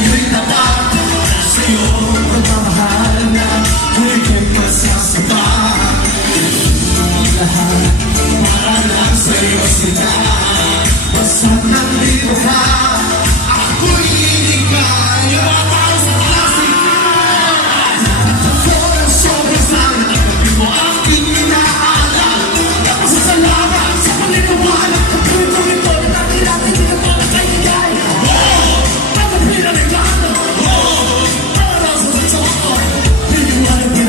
sa'yo'y tapat, sa'yo pagmamahal na higit masasama. Lahat para lang sa'yo sila, basta nandito ka, ako'y iligay. Yung mga tao sa klasik sobrang sana, kapag mo aking inaalala. Napasasalamat sa paniniwala, ako'y kumito na natin natin dito para kaigay. Kapag pinanigano, para sa totoo, piniwala din.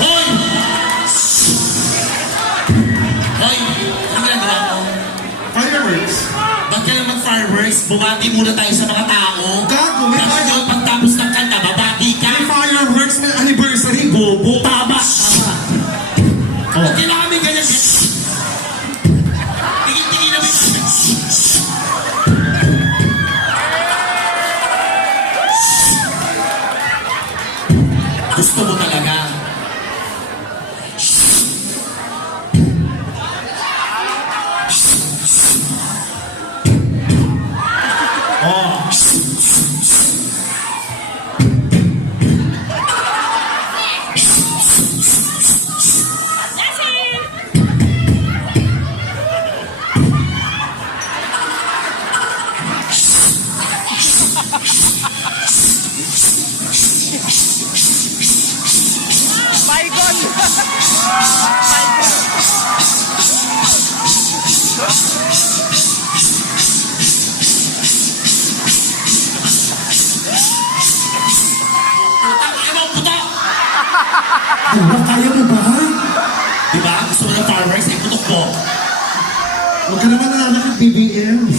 Hoy! Hoy! Ano ginagawa mo? Fireworks? Ba't ka naman fireworks? Bumati muna tayo sa mga tao. Gago, may Tapos yun, pagtapos ng kanta, babati ka. May fireworks, may anniversary, bobo. Tama! Huwag kailangan may ganyan. Tingin-tingin na may gusto mo talaga. Kaya mo ba? Diba? Gusto mo ng fireworks? Eh, putok mo. Huwag ka naman nananak ng BBM.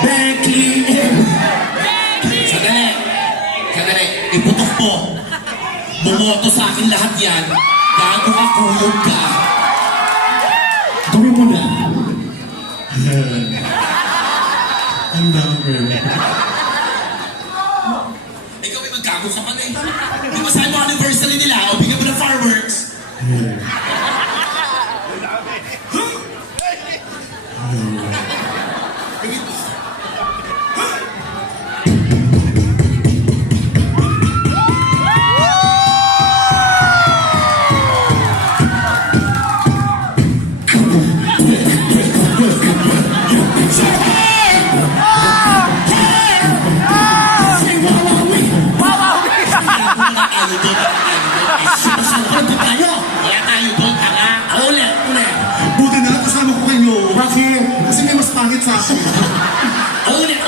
Becky M. Sandali. Sandali. Iputok mo. Bumoto sa akin lahat yan. Gago ka, kulog ka. Gawin mo na. Ang number. Ikaw ay magkago ka pala eh. Di ba sa mo anniversary nila, o bigyan mo ng fireworks? Buti na lang kasama ko kayo. Bakit? Kasi may mas pangit sa akin. Ulit!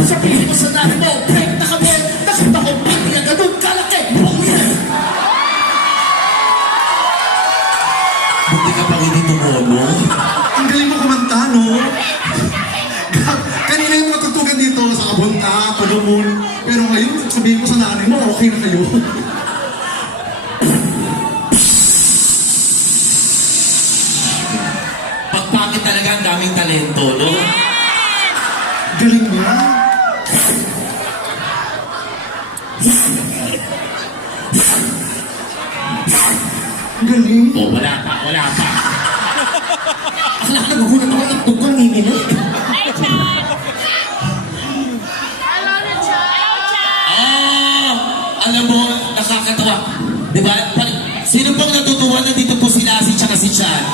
Sabihin mo sa dami mo, break na kami. Nakita ko, pati ang ganun kalaki. Buti ka pang hindi tumulo. Ang galing mo kumanta, no? Kanina yung mga tutugan dito sa Abunta, Pagumul. Pero ngayon, sabihin mo sa nanay mo, okay na kayo. Pagpakit talaga ang daming talento, no? Galing niya. Galing. Oh, wala pa. Akala ka nagugulat ako, itlog kang ninilit. Alam mo, nakakatawa. Di ba? Sino pang natutuwa na dito po si Lassie tsaka si Chan?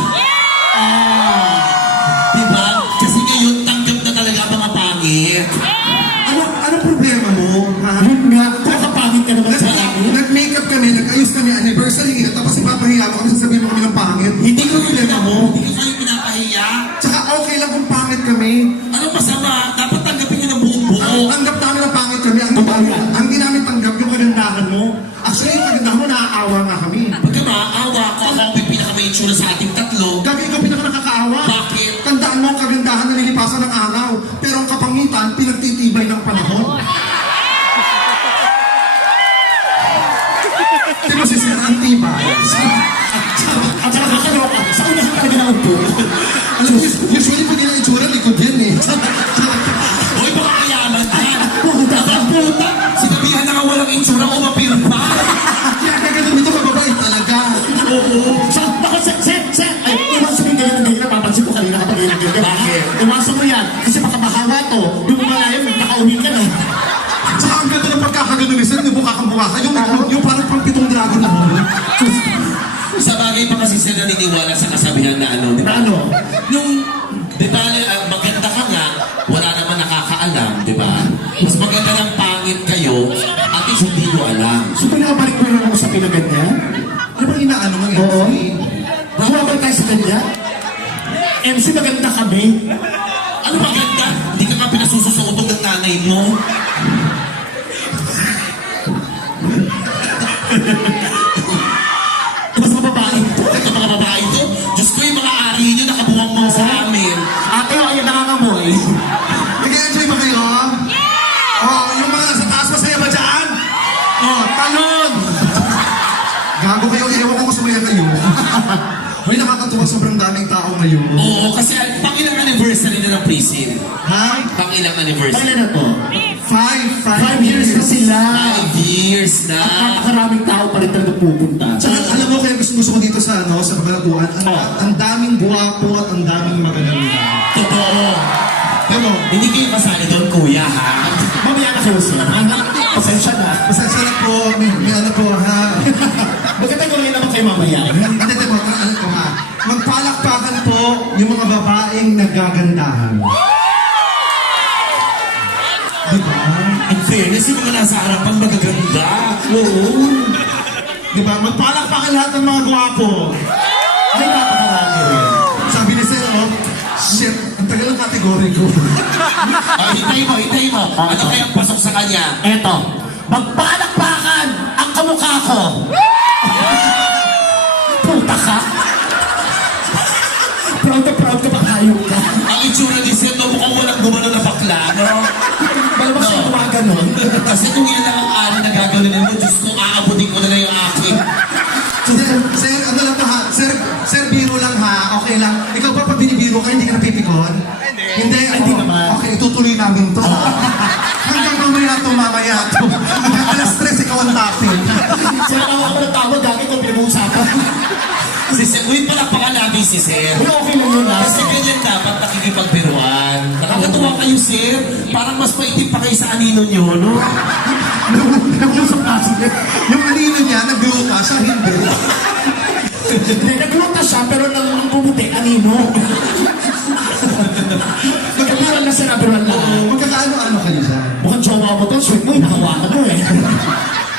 Di ba? Kasi ngayon, tanggap na talaga ang mga pangit. Ano problema mo? Ha? Yun nga, kakapangit ka naman sa akin. Nag-makeup kami, nag-ayos kami, anniversary nga, tapos ipapahiya mo kami, sasabihin mo kami ng pangit. Hindi ko problema mo. Hindi ko kayo pinapahiya. Tsaka okay lang kung pangit kami. Ano masama? Dapat tanggapin nyo ng buong buo. Tanggap namin na pangit kami. Ang di namin tanggap yung kagandahan mo. Actually, yung kagandahan mo, naaawa nga kami. Pagka maaawa ko, ako ang pinaka-mature sa ating tatlo. Gabi ikaw pinaka nakakaawa. Bakit? Tandaan mo, ang kagandahan nalilipasan ng araw. Pero ang kapangitan, pinagtitibay ng panahon. Di ba si Sir Antibay? At saka kakaloka, sa unahan ka na naupo. Alam mo, usually pag yun ang itsura, likod yan eh. Hoy, baka kayaman yan. Puta. Sinabihan na nga walang itsura o mapirpa. Kaya kagano'n ito, mababait talaga. Oo. So, ako, sir, ay, iwasan mo yung ganyan, napapansin ko kanina kapag ganyan, ganyan. Bakit? Iwasan mo yan, kasi baka mahawa to. Yung malayo, nakauwi ka na. Saka ang ganda ng pagkakagano'n ni Sir, yung buka kang buka. Yung parang pang pitong dragon na mo. Sa bagay pa kasi sila naniniwala sa kasabihan na ano, di ba? Ano? Yung, di ba, maganda ka nga, wala naman nakakaalam, di ba? Mas maganda ng pangit kayo, at least hindi nyo alam. So, pinakabalik mo yung mga usapin na ganyan? Ano bang inaano mo yun? Oo. Bumabay tayo sa kanya? MC, maganda kami. Ano maganda? Hindi ka nga pinasususutong ng nanay mo. Mas mababae. Ito mga babae to. Diyos ko yung mga ari nyo nakabuwang-buwang sa amin. Ate, o, ayan, nangangamoy. Nag-enjoy ba kayo? Oh, yung mga nasa taas, masaya ba dyan? Oh, talon! Gago kayo, ewan ko kung sumaya kayo. May nakakatuwa, sobrang daming tao ngayon. Oo, kasi pang-ilang anniversary na ng prison. Ha? Pang-ilang anniversary. Kailan na to? 5 5 years na sila. 5 years na. Napakaraming tao pa rin talaga pupunta. Tsaka alam mo kaya gusto ko dito sa ano, sa Kabanatuan, ang daming buwapo at ang daming magaganda. Totoo. Pero, Hindi kayo kasali doon, kuya, ha? Mamaya na kayo sila. Pasensya na. pasensya na po, may ano po ha. Magkategory naman kayo mamaya. Hindi, di ba, ano ko ha. Magpalakpakan po yung mga babaeng nagagandahan. Di ba? In fairness, yung mga nasa harapan magaganda. Oo. Di ba? Magpalakpakan lahat ng mga gwapo. Ay, napakarami rin. Sabi ni Sir, oh, shit, ang tagal ng kategory ko. Hintay mo. Ano kayang pasok sa kanya? Eto, magpalakpakan ang kamukha ko. Puta ka. Proud ka hayop ka. Ang itsura ni Sir, no, mukhang walang gumano na bakla, no? Malabas No. yung gumaganon. Kasi kung yun lang ang ari na gagawin mo, Diyos ko, aabutin ko na lang yung akin. Sir, ano lang to ha? Sir, biro lang ha? Okay lang. Ikaw ba pag binibiro ka, hindi ka napipikon? Hindi. Hindi naman. Okay, itutuloy namin to. Hanggang mamaya to. Hanggang alas 3, ikaw ang topic. Sila tawa ako ng tawag, dati ko pinag-uusapan. Si Sir, uy, palakpakan natin si Sir. Pero okay lang yun ha. Kasi ganyan dapat nakikipagbiruan. Nakakatuwa kayo, Sir. Parang mas maitim pa kayo sa anino nyo, no? Nag-usap kasi. Yung anino niya, nag-gluta, siya hindi. Hindi, nagluta siya, pero nang bumuti, anino. Nagkabiruan na siya, nabiruan lang. Magkakaano-ano kayo siya? Mukhang jowa mo to, sweet mo, inahawakan mo eh.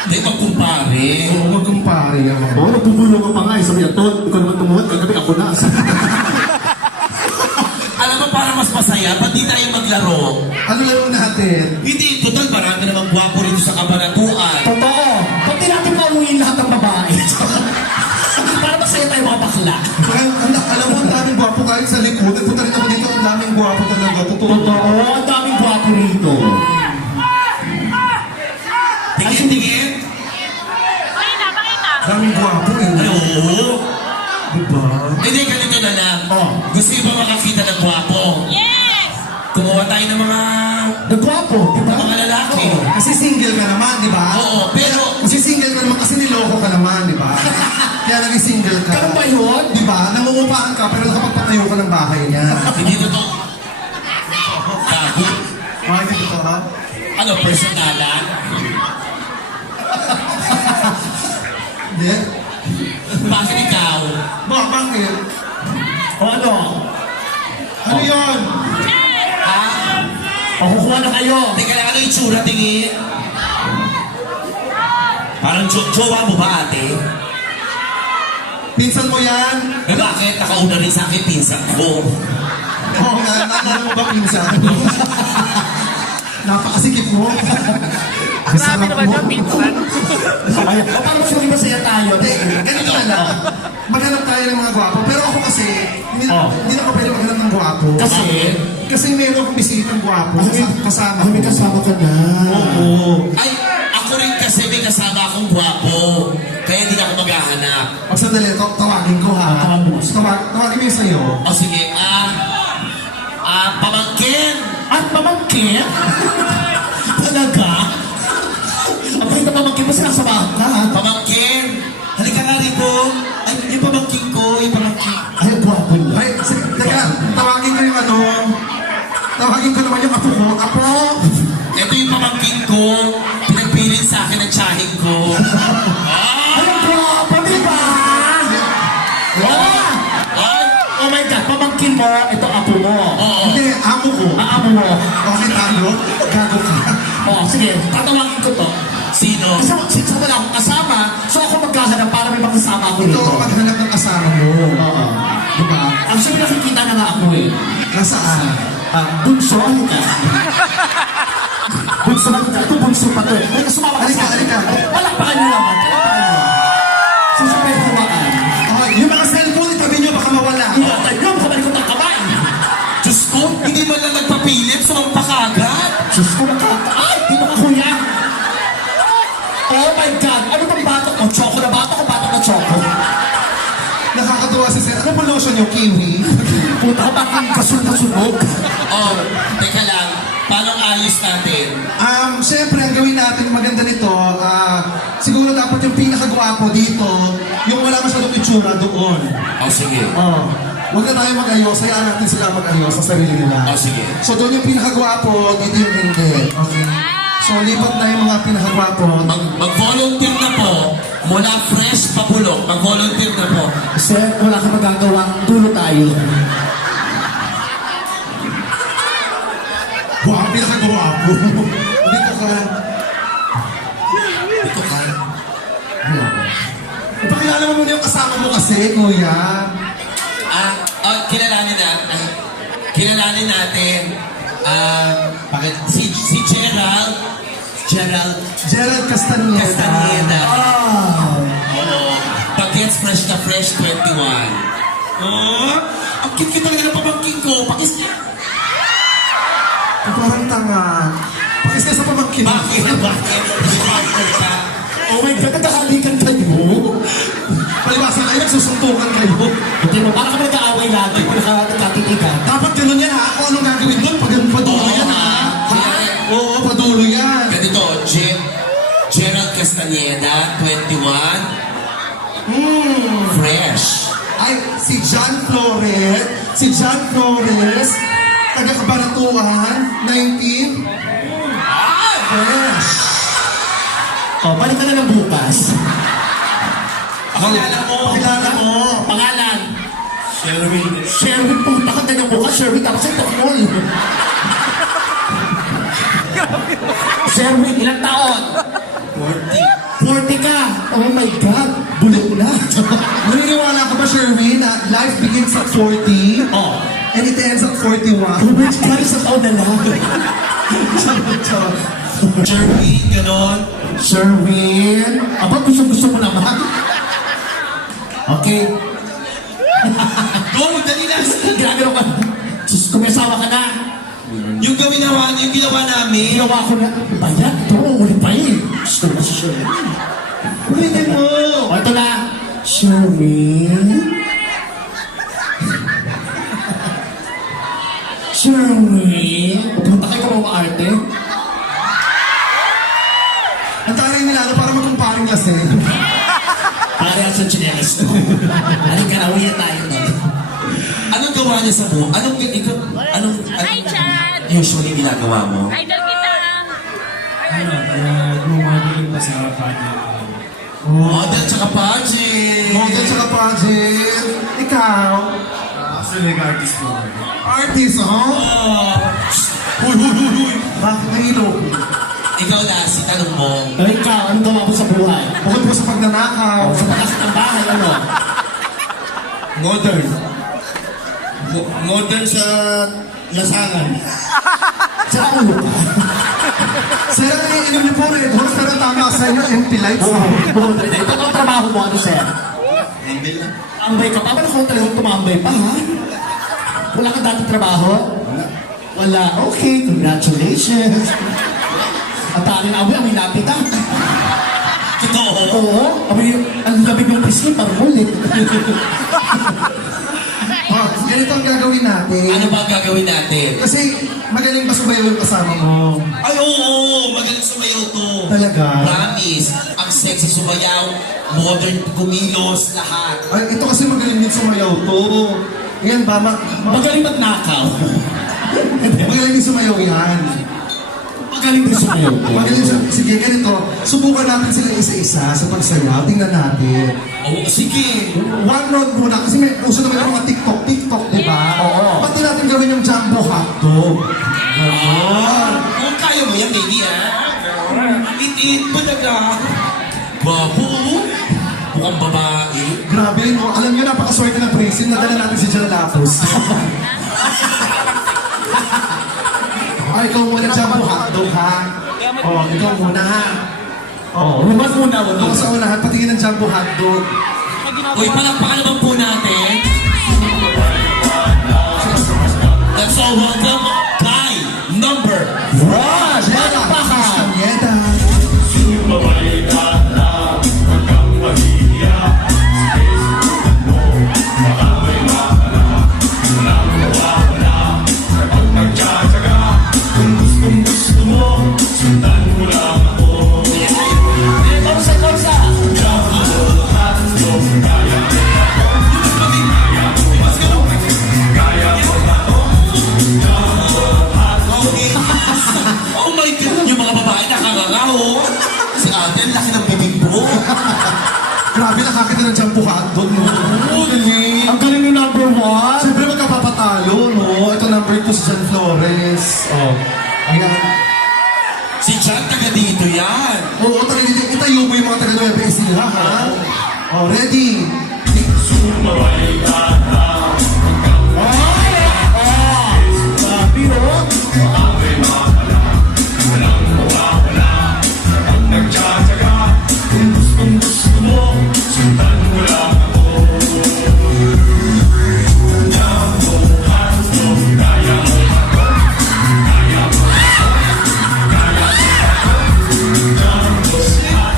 Hindi, magkumpare. Oo, magkumpare ako. Oo, nagbubulong ka pa nga eh. Sabi niya, Tol, ikaw naman tumuhod, kagabi ako na. Alam mo, para mas masaya, ba't di tayo maglaro? Ano laro natin? Hindi, total, marami namang gwapo rito sa Kabanatuan. Totoo. Pati natin pauwiin lahat ng babae. Para masaya tayo mga bakla. Alam mo, ang daming gwapo kahit sa likod. Punta rin ako dito, ang daming gwapo talaga. Totoo. Totoo, ang daming gwapo rito. Tingin. Daming gwapo eh. Ay, oo. Diba? Hindi, ganito na lang. Oh. Gusto niyo ba makakita ng gwapo? Yes! Kumuha tayo ng mga Nagwapo, di ba? mga lalaki. Kasi single ka naman, di ba? Oo, pero Kasi single ka naman, kasi niloko ka naman, di ba? Kaya naging single ka. Ganun ba yun? Di ba? Nangungupahan ka, pero nakapagpatayo ka ng bahay niya. hindi totoo. Gago. Mga hindi totoo. Ano, personalan? Hindi. Bakit ikaw? Bakit? O ano? Ano yun? Ha? O kukuha na kayo. Teka lang, ano yung tsura tingin? Parang jowa mo ba, ate? Pinsan mo yan? Eh bakit? Nakauna rin sa akin, pinsan ko. Oo, naalala mo ba pinsan? Napakasikip mo. Grabe naman mo. yung pinsan. Ay, o paano mas maging masaya tayo? Hindi, ganito na lang. Maghanap tayo ng mga gwapo. Pero ako kasi, hindi na ako pwede maghanap ng gwapo. Kasi meron akong bisitang gwapo. Kasama Ay, may kasama ka na. Oo. Ay, ako rin kasi may kasama akong gwapo. Kaya hindi na ako maghahanap. Pag sandali, tawagin ko ha. Tawagin mo. Tawagin mo yung sa'yo. O sige, pamangkin! At pamangkin? Talaga? Ang pahit na pamangkin mo, sinasamahan ka, ha? Pamangkin! Halika nga rito. Ay, yung pamangkin ko, yung pamangkin. Ay, ang gwapo niya. Ay, sige, teka, tawagin ko yung ano. Tawagin ko naman yung apo ko. Apo! Ito yung pamangkin ko. Pinagpilit sa akin ang tsahin ko. Ay, ang gwapo, di ba? Oh! Ay! Oh my God, pamangkin mo, ito apo mo. Oo. Hindi, amo ko. Amo mo. Okay, tayo. Gago ka. Oh, sige, tatawagin ko to. Sino? Kasi since wala akong kasama, so ako magkahanap para may makasama ako Ito, dito. maghanap ng kasama mo. Oo. Diba? Actually, nakikita na nga ako eh. Nasaan? Bunso, ano ka? Bunso na ka. Ito bunso pa to eh. Ay, sumama ka Halika, sa akin. halika. Palakpakan niyo naman. Palakpakan niyo. Sasabay kumaan. Okay, yung mga cellphone, itabi nyo, baka mawala. Ingatan niyo, kabalik ko ng kamay. Diyos ko, hindi man lang nagpapilit, sumampa ka agad. Diyos ko, ay, dito ka kuya. Oh my God, ano bang batok mo? Choco na batok o batok na choco? Nakakatuwa si Sir. Ano po lotion yung kiwi? Puta ka, bakit kasul na sunog? Oh, teka lang. Paano ang ayos natin? Siyempre, ang gawin natin maganda nito, siguro dapat yung pinakagwapo dito, yung wala masyadong itsura doon. Oh, sige. Huwag na tayo mag-ayos, hayaan natin sila mag-ayos sa sarili nila. Oh, sige. So doon yung pinakagwapo, dito yung hindi. Okay? So lipat na yung mga pinakagwapo. Mag-volunteer na po. Mula fresh pa bulok. Mag-volunteer na po. Sir, wala ka magagawa. Dulo tayo. Wow, pinakagwapo. Dito ka. Ito ka. Ipakilala mo muna yung kasama mo kasi, kuya. Kilalanin natin. Bakit? Si Gerald. Gerald Castaneda. Castaneda. Ah. Oo. Bagets fresh na fresh 21. Oh, ang cute talaga ng pamangkin ko. Pakis niya. Parang tanga. Pakis ka sa pamangkin. Bakit? Bakit? Bakit ka? Oh my God, nagkakalikan kayo. Palibasa kayo, nagsusuntukan kayo. Hindi mo, parang kami nag-aaway lagi. Nagkatitigan. Dapat ganun yan ha. Kung anong gagawin doon, pag ganun padulo Oo, yan ha. ha? Oo, padulo yan. Ganito, Gerald Castaneda, 21. Fresh. Ay, si John Flores. Si John Flores. Taga-Kabanatuan. 19. Fresh. Oh, balik ka na ng bukas. Pakilala mo. Pakilala mo. Pangalan. Sherwin, pumunta ka na ng bukas. Sherwin, tapos ito, mall. Sherwin, ilang taon? 40 ka. Oh my God, bulit na. Naniniwala ka ba, Sherwin, na life begins at 40? Oh, And it ends at 41? which ka sa taon na lang. Jeremy, ganon. Sherwin, aba gusto mo naman. Okay. Go, dali na. Grabe naman. Diyos ko, may asawa ka na. Yung ginawa namin. Ginawa ko na. Bayad, ito, uli pa eh. Gusto mo si Sherwin. Ulitin mo. O, ito na. Sherwin. Sherwin. Pupunta kayo ka mga arte. Ang taray nila, para magkumparing lasing. Pare ang sa chinelas to. Halika na, uwi na tayo doon. Anong gawa niya sa buho? Anong Hi, Chad! usually ginagawa mo? Idol kita! Gumawa pa sa project. Model tsaka pageant. Model tsaka pageant. Ikaw, Actually, nag-artist po. artist, oh? Bakit nahilo? Ikaw na, si tanong mo. Pero ikaw, anong gawa mo sa buhay? Bukod po sa pagnanakaw. Sa pagkasat ng bahay, ano? Modern. Modern sa lasangan. Sa ulo ka. Sir, naiinom niyo po Red Horse, pero tama sa inyo, empty lights. Ito ang trabaho mo, ano, sir? Tambay ka pa? Ba't ako talagang tumambay pa, ha? Wala ka dati trabaho? Wala. Okay, congratulations. At amin amoy lapit, ha? Totoo. Oo. Ang lamig ng pisngi, parang ulit. Oh, ganito ang gagawin natin. Ano ba ang gagawin natin? Kasi magaling ba sumayaw yung kasama mo? Ay, oo, magaling sumayaw to. Talaga? Promise. Ang sexy sumayaw, modern kumilos, lahat. Ay, ito kasi magaling din sumayaw to. Yan ba? Magaling magnakaw. Magaling din sumayaw yan. Magaling din sumayaw. Magaling siya. Sige, ganito. Subukan natin sila isa-isa sa pagsayaw. Tingnan natin. Oo, sige. One round muna. Kasi may uso naman yung mga TikTok, di ba? Oo. Pati natin gawin yung jumbo hotdog. Ganon. Kung kaya mo yan, baby, ha? It talaga. Babu. Mukhang babae. Grabe, no? Alam niyo, napakaswerte ng Princeton. Nadala natin si John Lapus. Ay, ikaw muna jumbo hotdog, ha? Oh, ikaw muna, ha? Oo. Lumad muna. Ako sa unahan, patingin ng jumbo hotdog. Uy, palakpakan naman po natin. Let's all welcome Kai number Raj! Palakpakan! Castaneda. Oh my God! Yung mga babae nakakaraw. Si ate, ang laki ng bibig mo. Grabe, nakakita ng jumbo hotdog, no? Oo, galing. Ang galing ni number 1. Siyempre magkapapatalo, no? Ito number 2 si John Flores. Oh. Ayan. Si John, taga dito yan. Oo, taga dito. Itayo mo yung mga taga Nueva Ecija, ha? Oh, ready? Grabe, oh.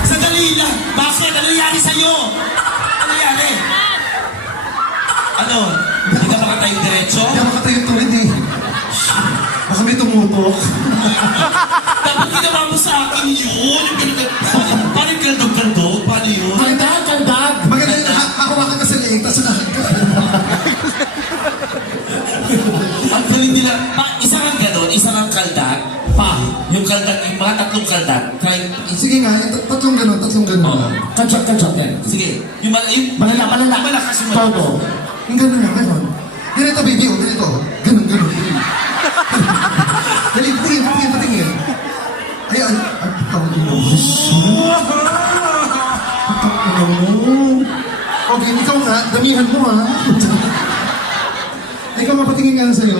Sandali lang. Bakit? Ano nangyari sa'yo? Ano nangyari? Ano? Hindi ka makatayo diretso? Hindi ako makatayo tulid, eh. Baka may tumutok. Dapat ginawa mo sa akin yun. Yung ganun. Paano yung kaldog-kaldog? Paano yun? Kandag, kandag. Maganda yun. Hawakan ka sa leeg, tapos na. Ang galing nila. Isa kang gano'n, isa kang kaldag. Pa, yung kaldag, yung mga tatlong kaldag. Kahit, Sige nga, yung tatlong ganun, tatlong ganun. Oo. Kanchot yan. sige, yung Malala. malakas yung Todo. Yung ganun nga, ganun. Ganito, baby, o, ganito. Ganun, ganun. Dali, patingin. Ay, tawag mo. Okay, ikaw nga, damihan mo, ha? Ikaw nga, patingin nga na sa'yo.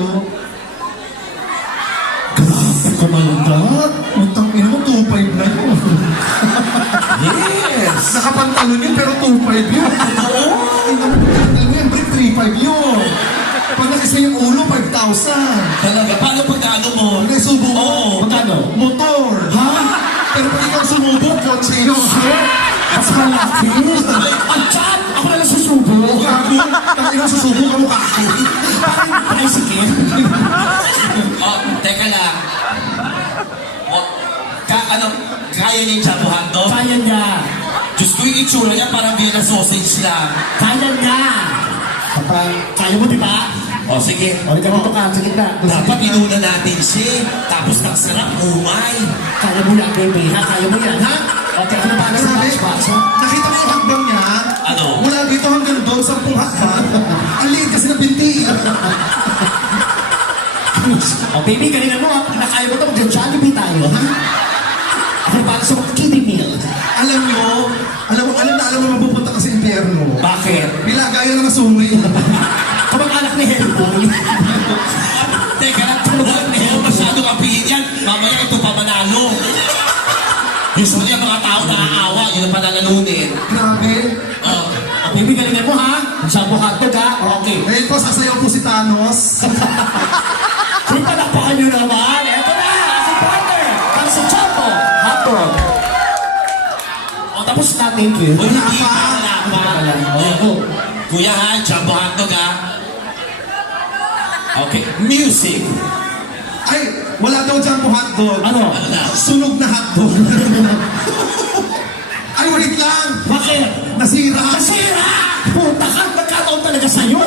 Grabe ka malugat. Utang ina mo, 2.5 na yun. Yes! Nakapantalon yun, pero 2.5 yun. Oo. Ina mo, pantalon yun, break 3.5 yun. Pag nakisa yung ulo, 5,000. Talaga, paano pag ano mo? Hindi, subo mo. Oo. Magkano? Motor. Ha? Pero pag ikaw sumubo, kotse yun. Mas malaki. Ang chat! Ako na lang susubo. Gago. Pag ikaw susubo, kamukha ko. Parang tricycle. Oh, teka lang. Oh, kaya niya yung jumbo hotdog? Kaya niya. Diyos ko, yung itsura niya parang Vienna sausage lang. Kaya niya. Kapag kaya mo, di ba? O, sige. O, ikaw dito ka, sa gitna. Dapat inuna natin siya. Tapos ng sarap, umay. Kaya mo yan, baby, ha? Kaya mo yan, ha? Okay, ano ba na sa Grabe. matchbox, ha? Nakita mo yung hakbang niya? Ano? Mula dito hanggang doon, 10 hakbang. Ang liit kasi ng binti. O, baby, kanina mo, ha? Nakaya mo ito, mag-Jollibee tayo, ha? Ako para sa kiddie meal. Alam mo, mapupunta ka sa impyerno. Bakit? Bilagaya na nasungay. Kamag-anak ni Hellboy. Teka lang, huwag masyadong apihin yan. Mamaya ito pa manalo. Usually, ang mga tao naaawa, yun ang pananalunin. Grabe. Oh, Baby, galingan mo, ha? Shabu hotdog, ha? Okay. Ngayon po, sasayaw po si Thanos. Kung palakpakan nyo naman, eto na, si partner, para sa Chapo, hotdog. O, tapos thank you. Wala pa. Oo. Kuya ha, jumbo hotdog ha. Okay, music. Ay, wala daw dyan po hotdog. Ano? Ano na? Sunog na hotdog. Ay, wait lang. Bakit? Nasira. Nasira! Puta ka, nagkataon talaga sa'yo.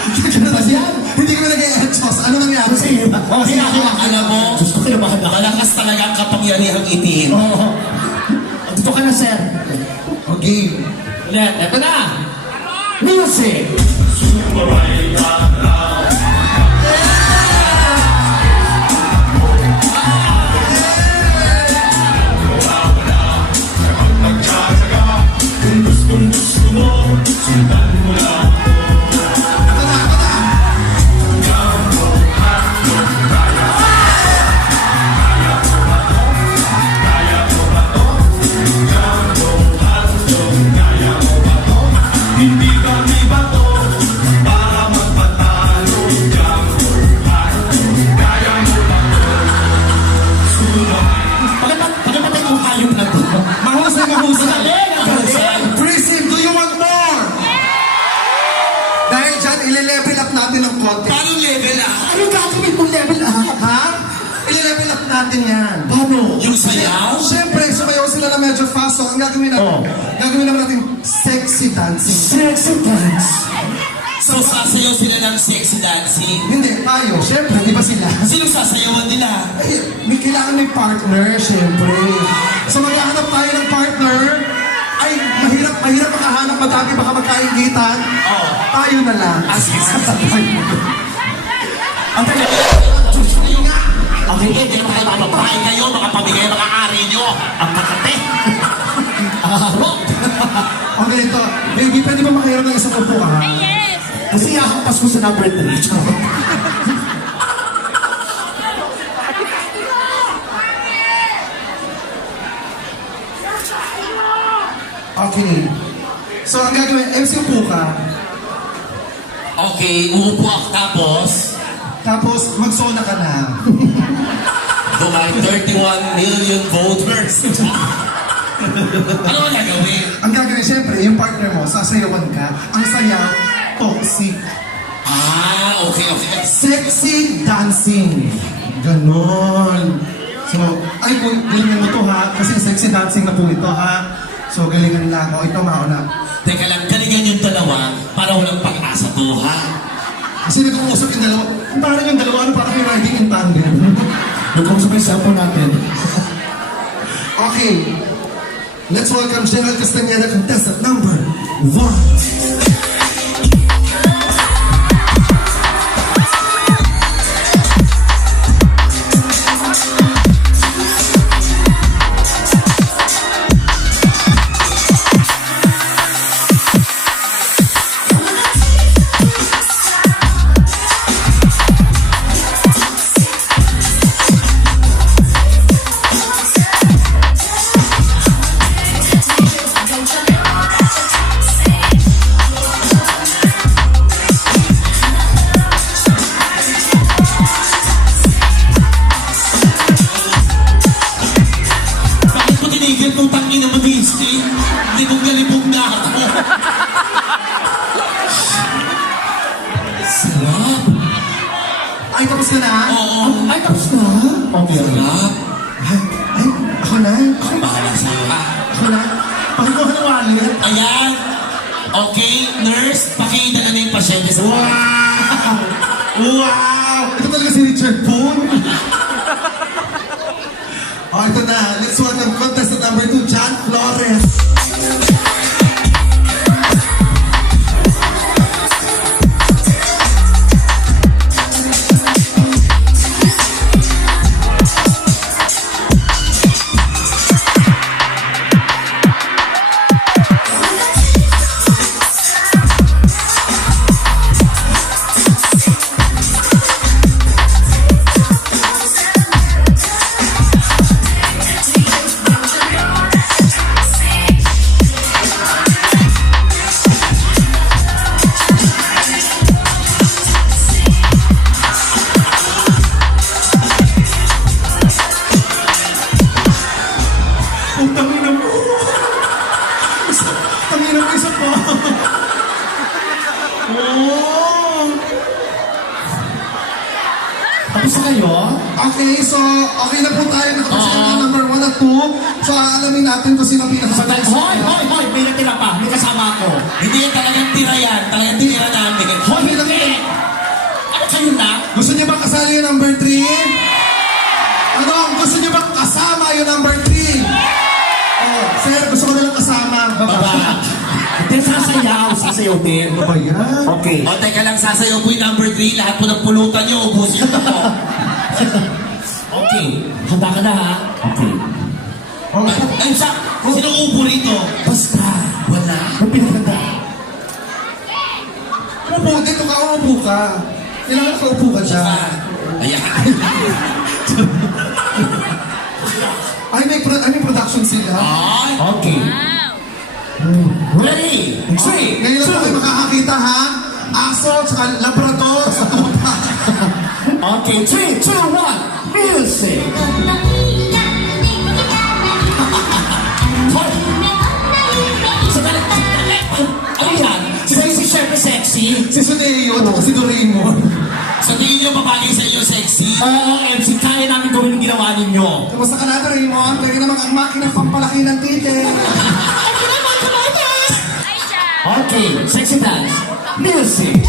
Hindi ko na nag-e-adjust. Ano nangyari? Nasira. Oh, sige, Alam mo, Gusto ko yung mahal na. malakas talaga ang kapangyarihang itiin. Oo. Dito ka na, sir. Okay. Ulit, eto na. Music! Pagkamatay yung hayop na to. Mahusay, mahusay. Galing! Prism, do you want more? Dahil dyan, ile-level up natin ng konti. Paano level ah? Ano gagawin mo level up? Ha? Ile-level up natin yan. Paano? Yung sayaw? Siyempre, sumayaw sila na medyo fast. So, ang gagawin natin, Oh. gagawin naman natin sexy dancing. Sexy dance. So sasayaw sila ng sexy dancing. Hindi, tayo. Siyempre, di ba sila? Sino sasayawan nila? Ay, may kailangan may partner, siyempre. So, maghahanap tayo ng partner. Ay, mahirap makahanap. Madami baka magkaingitan. Oh. Tayo na lang. Sige. Ang tagal. Okay, hindi naman kayo mga babae kayo, mga pamigay, mga ari nyo. Ang kakate. Harap. Okay, ito. Baby, pwede ba makahiram ng isang upo, ha? Kasi hahampas ko sa number 3. Okay. So, ang gagawin, MC upo ka. Okay, uupo ako tapos, Tapos, magsona ka na. to my 31 million voters. Ano ang gagawin? Ang gagawin, siyempre, yung partner mo, sasayawan ka. Ang sayaw, toxic. Ah, okay. Sexy dancing. Ganon. So, ay, galingan mo to, ha? Kasi sexy dancing na po ito, ha? So, galingan lang. O, ito, mauna. Teka lang, galingan yung dalawa para walang pag-asa to, ha? Kasi nag-uusap yung dalawa. Parang yung dalawa, ano, parang may riding in tandem. Nag-uusap yung cellphone natin. Okay. Let's welcome General Castañeda, contestant number 1. Bakit ko tinigil kung tangin na mag-iisip? Hindi kong galibog na ako. Sarap. Ay, tapos ka na? Oo. Ay, tapos na. Okay. Sarap. Ay, ako na? Ako bahala sa'yo, ha? Ako na? Pakikuha ng wallet. Ayan. Okay, nurse, pakita na yung pasyente sa Wow! Wow! Ito talaga si Richard Poon. Oh, ito na. Let's welcome contestant number 2, John Flores. Gusto kayo? Okay, so okay na po tayo. Nakapasaya na number 1 at 2. So alamin natin kung sino Sandali. pinakasabi. Hoy! May natira pa. May kasama ako. Hindi yan talagang tira yan. Talagang tira namin. Hoy, hindi! Ano kayo na? Gusto niyo ba kasali yung number 3? Ano? Gusto niyo ba kasama yung number 3? Oh, sir, gusto ko nilang kasama. Baba. Hindi, sasayaw din. Ano ba yan? Okay. O, teka lang, sasayaw po yung number 3. Lahat po ng pulutan nyo, ubusin nyo po. Okay. Handa ka na ha? Okay. Ay, sino upo rito? Basta. Wala. Ang pinaganda. Upo, dito ka, upo ka. Kailangan nakaupo ka dyan. Ayan. Ay, may production sila. Ay. Okay. Ready? Three. Ngayon lang po kayo makakakita, ha? Aso, tsaka labrador, sa tuta. Okay. 3, 2, 1. Music. Hoy! Sandali. Ano yan? Si Siyempre sexy. Si Suneo, tsaka si Doraemon. Sa tingin nyo, babagay sa inyo sexy? Oo, MC. Kaya namin gawin yung ginawa ninyo. Kamusta ka na, Doraemon? Pwede naman ang makina pampalaki ng tite. Okay. Sexy dance. Music.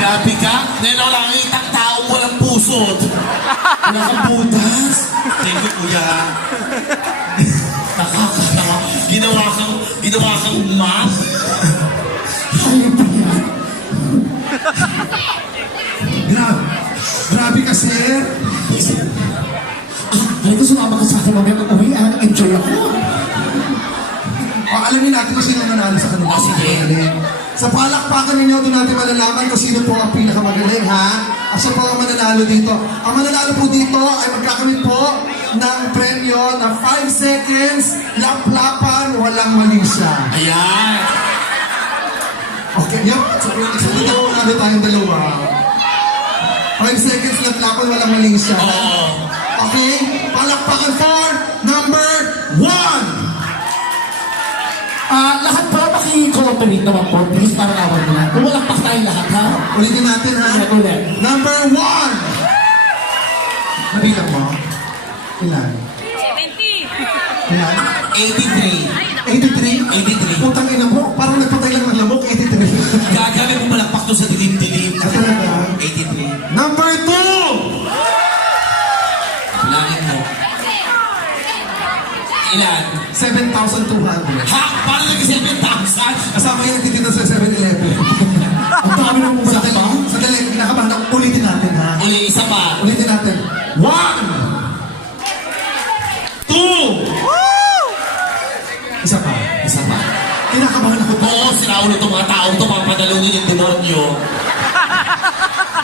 Grabe ka. Ngayon ako nakakita ang tao walang pusot. Wala kang butas. Thank you, kuya. Nakakatawa. Ginawa kang math. Grabe ka, sir. Ay, gusto sumama ka sa akin mamaya ng uwi. Enjoy ako. O, alamin natin kung sino nanalo sa kanila. Sige. Sa palakpakan ninyo, doon natin malalaman kung sino po ang pinakamagaling, ha? At siya po ang mananalo dito. Ang mananalo po dito ay magkakamit po ng premyo na 5 seconds, laplapan, walang mali siya. Ayan. Okay, yep. So, isa po natin tayong dalawa. 5 seconds, laplapan, walang mali siya. Oo. Okay? Palakpakan for number 1! Lahat pa maki-cooperate naman po. Please, para nawan mo na. Umalakpak tayong lahat, ha? Ulitin natin, ha? Ulit. Number 1! Nabilang mo? Ilan? 70. Ilan? 83. 83? Putang ina mo, parang nagpatay lang ng lamok, 83. Gagawin mo malakpak to sa dilim-dilim. Ah, talaga? 83. Number 2! Bilangin mo. Ilan? 7,200. Ha? Paano nag-7,000? Kasama yung nagtitinda sa 7-Eleven. Ang dami ng umalak pa. Sandali, kinakabahan ako. Ulitin natin, ha? Uli, isa pa. Ulitin natin. 1! 2! Isa pa. Isa pa. Kinakabahan ako. Oo, sinabi sa ulo itong mga taong ito, mga panalunin yung demonyo.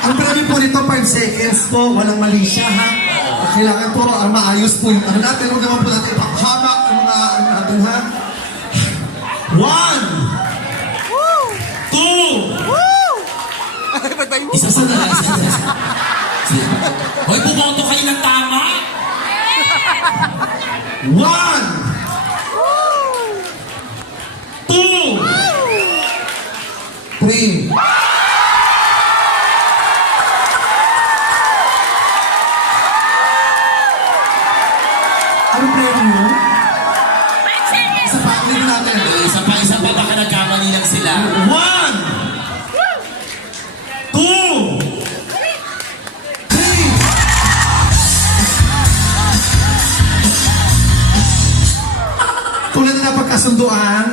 Ang premyo po nito, 5 seconds po. Walang mali siya, ha? Kailangan po, maayos po yung ano natin. Huwag naman po natin ipapahamak yung mga ano natin, ha? 1, 2, isa sa na. Hoy, bumoto kayo ng tama. 1, 2, 3, ano premyo? 5 seconds. Isa pa, ulit natin. isa pa, baka nagkamali lang sila. 1, 2, 3. Tulad na napagkasunduan,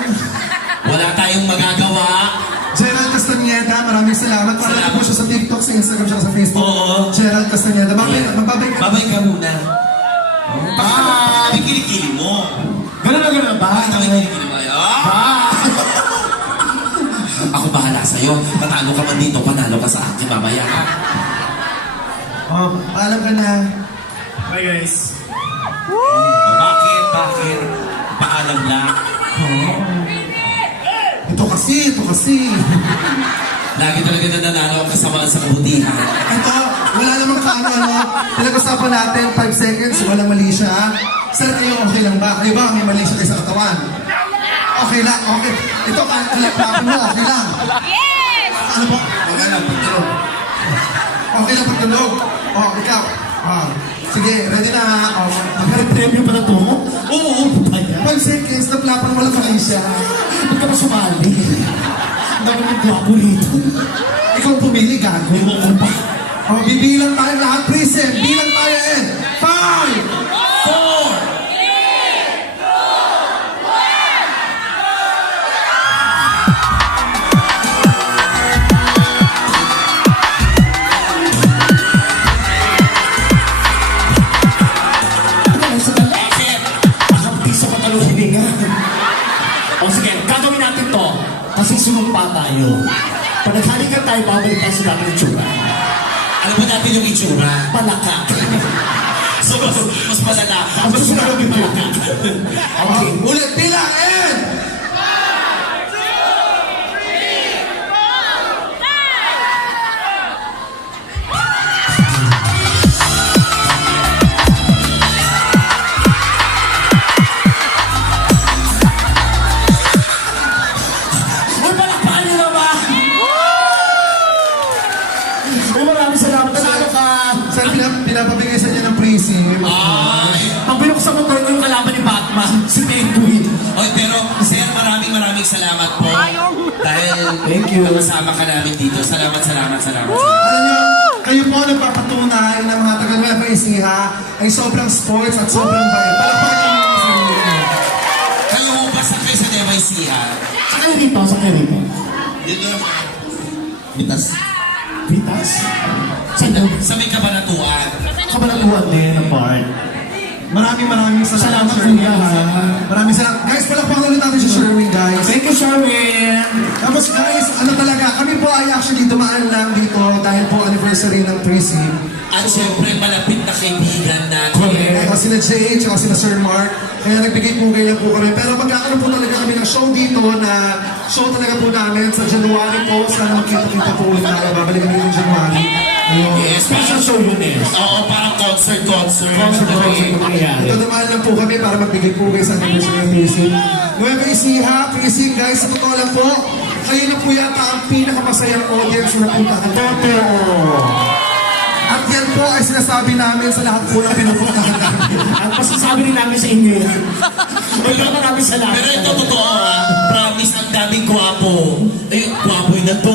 wala tayong magagawa. Gerald Castañeda, maraming salamat. Para po siya sa TikTok, sa Instagram, siya sa Facebook. Oo. Gerald Castañeda. Magbabay ka. Babay ka muna. Baka kilikili mo. Ganun na ba? Baka kilikili mo. Ako bahala sa'yo. Patalo ka man dito, panalo ka sa akin mamaya. Paalam ka na. Bye guys. Bakit? Paalam lang. Ito kasi. Lagi talaga nananalo ang kasamaan sa kabutihan. Ito, wala namang kaano-ano. Pinag-usapan natin, 5 seconds, walang mali siya. Sir, kayo okay lang ba? Kayo ba may mali siya kayo sa katawan? Okay lang, okay. Ito, kalapapin mo, okay lang. Yes! Ano ba? Okay lang, pagtulog. Okay lang, pagtulog. Oh, ikaw. Sige, ready na ha? Premyo pa na to? Oo, 5 seconds, naplapan, walang mali siya. Ba't ka ba sumali? Ang dami ng gwapo rito. Ikaw pumili, gago. Ewan ko pa. Bibilang tayo lahat, Prism. Bilang tayo 5, 4, bakit? Makampi sa patalong hininga. O sige, gagawin natin to. Kasi sumumpa tayo. Pag naghalikan tayo, babalik tayo sa dating itsura. Alam mo natin yung itsura? Palaka. So, mas malala. Mas susunod yung palaka. Okay. Ulit, bilang and... Uy, palakpakan niyo na ba? Uy, maraming salamat. Nanalo ka. Sir, pinapabigay sa inyo ng Prism. Ay! Ang binuksan mo to yung kalaban ni Batman. Si Penguin. Oy, pero sir, maraming salamat po. Dahil Thank you. kasama ka namin dito. Salamat. Alam nyo, kayo po nagpapatunay na mga taga-Nueva Ecija ay sobrang sports at sobrang bayad. Palakpakan nyo naman sa sarili nyo. Kayo mo basta kayo sa Nueva Ecija. Saka rito, saka rito. Dito. Bitas. Vitas? Saan daw? Sa may kabanatuan. Kabalatuan din ang part. Maraming salamat, Salamat, Sherwin. kuya, ha? Maraming salamat. Guys, palakpakan ulit natin si Sherwin, guys. Thank you, Sherwin. Tapos guys, ano talaga, kami po ay actually dumaan lang dito dahil po anniversary ng Prism. At syempre, malapit na kaibigan natin. Correct. Sina Jay, tsaka sina Sir Mark. Kaya nagbigay po lang po kami. Pero magkakaroon po talaga kami ng show dito na show talaga po namin sa January po. Sana magkita-kita po ulit tayo. Babalikan dito ng January. Ayun. Yes, Special show yun eh. Oo, parang concert. Concert po mangyayari. Ito naman lang po kami para magbigay po kayo sa anniversary ng Prism. Nueva Ecija, Prism guys, sa totoo lang po, kayo na po yata ang pinakamasayang audience na napuntahan. At yan po ay sinasabi namin sa lahat po na pinupuntahan namin. Ang masasabi rin namin sa inyo yan. Wala maraming salamat. Pero ito totoo promise, ang daming gwapo. Eh, gwapo yun na to.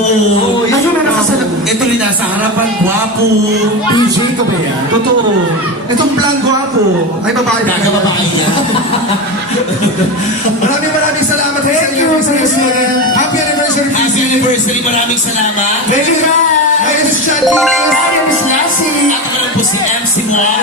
Ayun na nakasalap. Ito rin nasa harapan, gwapo. PJ ko ba yan? Totoo. Itong blank guwapo ay babae. Kagababae niya. Maraming salamat sa inyo. Happy anniversary. Happy anniversary, maraming salamat. Thank you, guys. My name is Chad Kinis. My name is Lassie. At ako lang po si MC Moa.